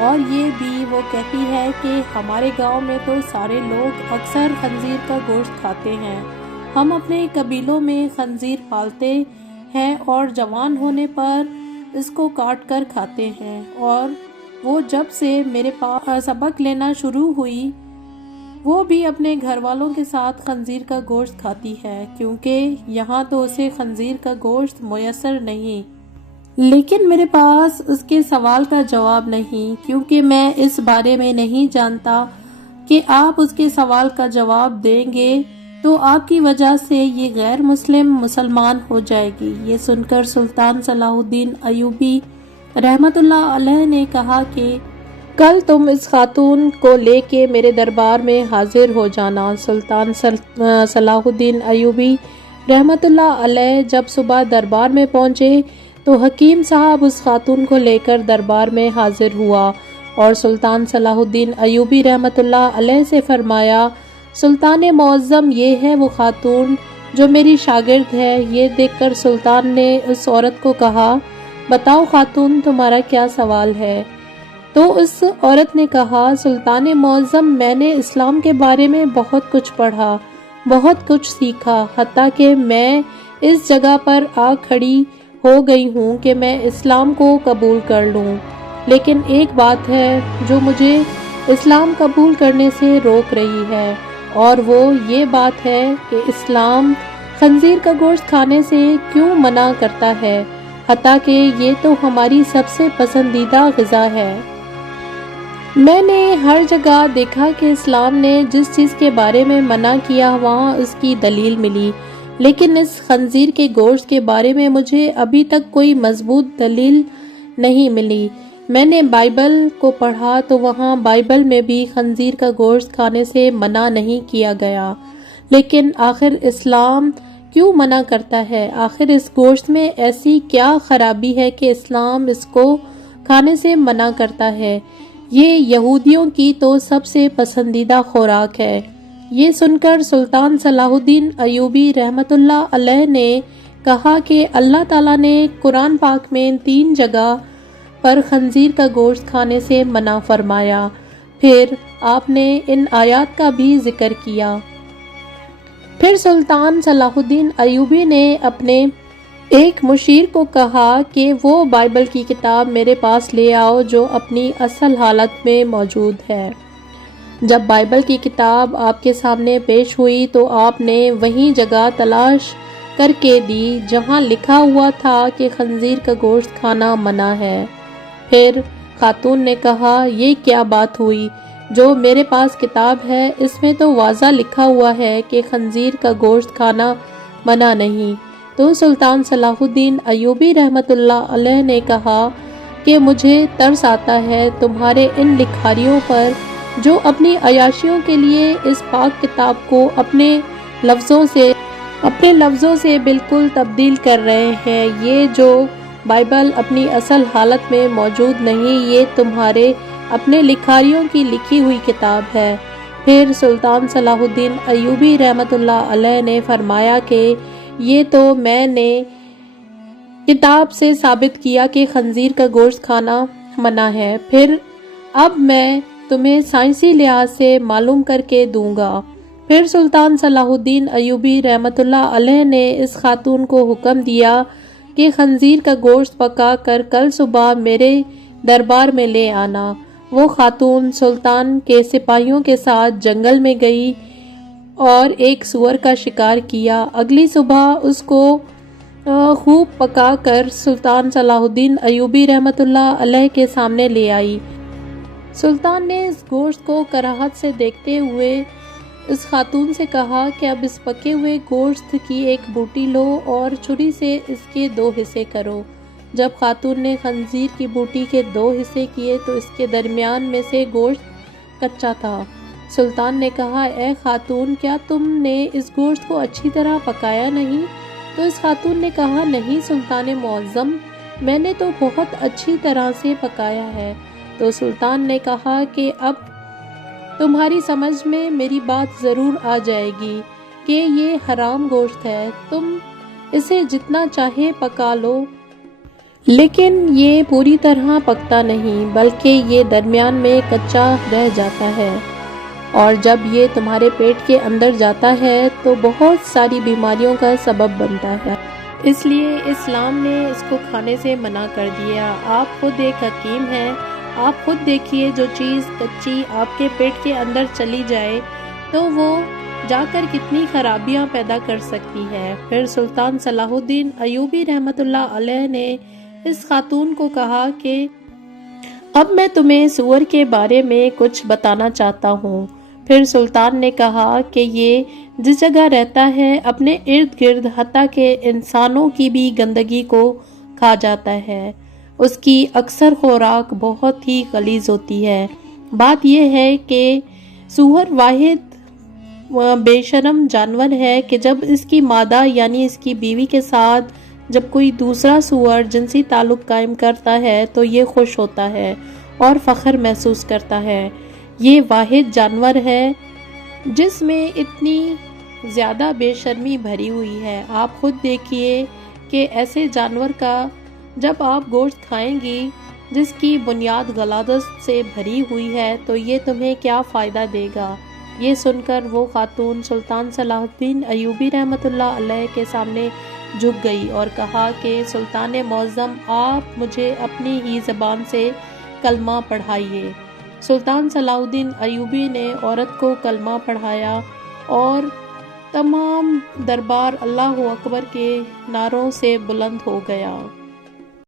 اور یہ بھی وہ کہتی ہے کہ ہمارے گاؤں میں تو سارے لوگ اکثر خنزیر کا گوشت کھاتے ہیں، ہم اپنے قبیلوں میں خنزیر پالتے ہیں اور جوان ہونے پر اس کو کاٹ کر کھاتے ہیں۔ اور وہ جب سے میرے پاس سبق لینا شروع ہوئی وہ بھی اپنے گھر والوں کے ساتھ خنزیر کا گوشت کھاتی ہے، کیونکہ یہاں تو اسے خنزیر کا گوشت میسر نہیں۔ لیکن میرے پاس اس کے سوال کا جواب نہیں، کیونکہ میں اس بارے میں نہیں جانتا کہ آپ اس کے سوال کا جواب دیں گے تو آپ کی وجہ سے یہ غیر مسلم مسلمان ہو جائے گی۔ یہ سن کر سلطان صلاح الدین ایوبی رحمت اللہ علیہ نے کہا کہ کل تم اس خاتون کو لے کے میرے دربار میں حاضر ہو جانا۔ سلطان صلاح الدین ایوبی رحمت اللہ علیہ جب صبح دربار میں پہنچے تو حکیم صاحب اس خاتون کو لے کر دربار میں حاضر ہوا اور سلطان صلاح الدین ایوبی رحمت اللہ علیہ سے فرمایا، سلطان معظم، یہ ہے وہ خاتون جو میری شاگرد ہے۔ یہ دیکھ کر سلطان نے اس عورت کو کہا، بتاؤ خاتون تمہارا کیا سوال ہے؟ تو اس عورت نے کہا، سلطان معظم، میں نے اسلام کے بارے میں بہت کچھ پڑھا، بہت کچھ سیکھا، حتیٰ کہ میں اس جگہ پر آ کھڑی ہو گئی ہوں کہ میں اسلام کو قبول کر لوں، لیکن ایک بات ہے جو مجھے اسلام قبول کرنے سے روک رہی ہے، اور وہ یہ بات ہے کہ اسلام خنزیر کا گوشت کھانے سے کیوں منع کرتا ہے، حتیٰ کہ یہ تو ہماری سب سے پسندیدہ غذا ہے۔ میں نے ہر جگہ دیکھا کہ اسلام نے جس چیز کے بارے میں منع کیا وہاں اس کی دلیل ملی، لیکن اس خنزیر کے گوشت کے بارے میں مجھے ابھی تک کوئی مضبوط دلیل نہیں ملی۔ میں نے بائبل کو پڑھا تو وہاں بائبل میں بھی خنزیر کا گوشت کھانے سے منع نہیں کیا گیا، لیکن آخر اسلام کیوں منع کرتا ہے؟ آخر اس گوشت میں ایسی کیا خرابی ہے کہ اسلام اس کو کھانے سے منع کرتا ہے؟ یہ یہودیوں کی تو سب سے پسندیدہ خوراک ہے۔ یہ سن کر سلطان صلاح الدین ایوبی رحمت اللہ علیہ نے کہا کہ اللہ تعالیٰ نے قرآن پاک میں 3 جگہ پر خنزیر کا گوشت کھانے سے منع فرمایا، پھر آپ نے ان آیات کا بھی ذکر کیا۔ پھر سلطان صلاح الدین ایوبی نے اپنے ایک مشیر کو کہا کہ وہ بائبل کی کتاب میرے پاس لے آؤ جو اپنی اصل حالت میں موجود ہے۔ جب بائبل کی کتاب آپ کے سامنے پیش ہوئی تو آپ نے وہیں جگہ تلاش کر کے دی جہاں لکھا ہوا تھا کہ خنزیر کا گوشت کھانا منع ہے۔ پھر خاتون نے کہا، یہ کیا بات ہوئی؟ جو میرے پاس کتاب ہے اس میں تو واضح لکھا ہوا ہے کہ خنزیر کا گوشت کھانا منع نہیں۔ تو سلطان صلاح الدین ایوبی رحمت اللہ علیہ نے کہا کہ مجھے ترس آتا ہے تمہارے ان لکھاریوں پر جو اپنی عیاشیوں کے لیے اس پاک کتاب کو اپنے لفظوں سے بالکل تبدیل کر رہے ہیں۔ یہ جو بائبل اپنی اصل حالت میں موجود نہیں، یہ تمہارے اپنے لکھاریوں کی لکھی ہوئی کتاب ہے۔ پھر سلطان صلاح الدین ایوبی رحمت اللہ علیہ نے فرمایا کہ یہ تو میں نے کتاب سے ثابت کیا کہ خنزیر کا گوشت کھانا منع ہے، پھر اب میں تمہیں سائنسی لحاظ سے معلوم کر کے دوں گا۔ پھر سلطان صلاح الدین ایوبی رحمت اللہ علیہ نے اس خاتون کو حکم دیا کہ خنزیر کا گوشت پکا کر کل صبح میرے دربار میں لے آنا۔ وہ خاتون سلطان کے سپاہیوں کے ساتھ جنگل میں گئی اور ایک سور کا شکار کیا۔ اگلی صبح اس کو خوب پکا کر سلطان صلاح الدین ایوبی رحمت اللہ علیہ کے سامنے لے آئی۔ سلطان نے اس گوشت کو کراہت سے دیکھتے ہوئے اس خاتون سے کہا کہ اب اس پکے ہوئے گوشت کی ایک بوٹی لو اور چھری سے اس کے 2 حصے کرو۔ جب خاتون نے خنزیر کی بوٹی کے 2 حصے کیے تو اس کے درمیان میں سے گوشت کچا تھا۔ سلطان نے کہا، اے خاتون، کیا تم نے اس گوشت کو اچھی طرح پکایا نہیں؟ تو اس خاتون نے کہا، نہیں سلطان معظم، میں نے تو بہت اچھی طرح سے پکایا ہے۔ تو سلطان نے کہا کہ اب تمہاری سمجھ میں میری بات ضرور آ جائے گی کہ یہ حرام گوشت ہے، تم اسے جتنا چاہے پکا لو۔ لیکن یہ پوری طرح پکتا نہیں بلکہ یہ درمیان میں کچا رہ جاتا ہے، اور جب یہ تمہارے پیٹ کے اندر جاتا ہے تو بہت ساری بیماریوں کا سبب بنتا ہے۔ اس لیے اسلام نے اس کو کھانے سے منع کر دیا۔ آپ خود ایک حکیم ہیں، آپ خود دیکھیے جو چیز کچی آپ کے پیٹ کے اندر چلی جائے تو وہ جا کر کتنی خرابیاں پیدا کر سکتی ہے۔ پھر سلطان صلاح الدین ایوبی رحمۃ اللہ علیہ نے اس خاتون کو کہا کہ اب میں تمہیں سور کے بارے میں کچھ بتانا چاہتا ہوں۔ پھر سلطان نے کہا کہ یہ جس جگہ رہتا ہے اپنے ارد گرد حتیٰ کہ انسانوں کی بھی گندگی کو کھا جاتا ہے، اس کی اکثر خوراک بہت ہی غلیظ ہوتی ہے۔ بات یہ ہے کہ سور واحد بے شرم جانور ہے کہ جب اس کی مادہ یعنی اس کی بیوی کے ساتھ جب کوئی دوسرا سور جنسی تعلق قائم کرتا ہے تو یہ خوش ہوتا ہے اور فخر محسوس کرتا ہے۔ یہ واحد جانور ہے جس میں اتنی زیادہ بے شرمی بھری ہوئی ہے۔ آپ خود دیکھیے کہ ایسے جانور کا جب آپ گوشت کھائیں گی جس کی بنیاد غلاظت سے بھری ہوئی ہے تو یہ تمہیں کیا فائدہ دے گا۔ یہ سن کر وہ خاتون سلطان صلاح الدین ایوبی رحمۃ اللہ علیہ کے سامنے جھک گئی اور کہا کہ سلطان معظم، آپ مجھے اپنی ہی زبان سے کلمہ پڑھائیے۔ سلطان صلاح الدین ایوبی نے عورت کو کلمہ پڑھایا اور تمام دربار اللہ اکبر کے نعروں سے بلند ہو گیا۔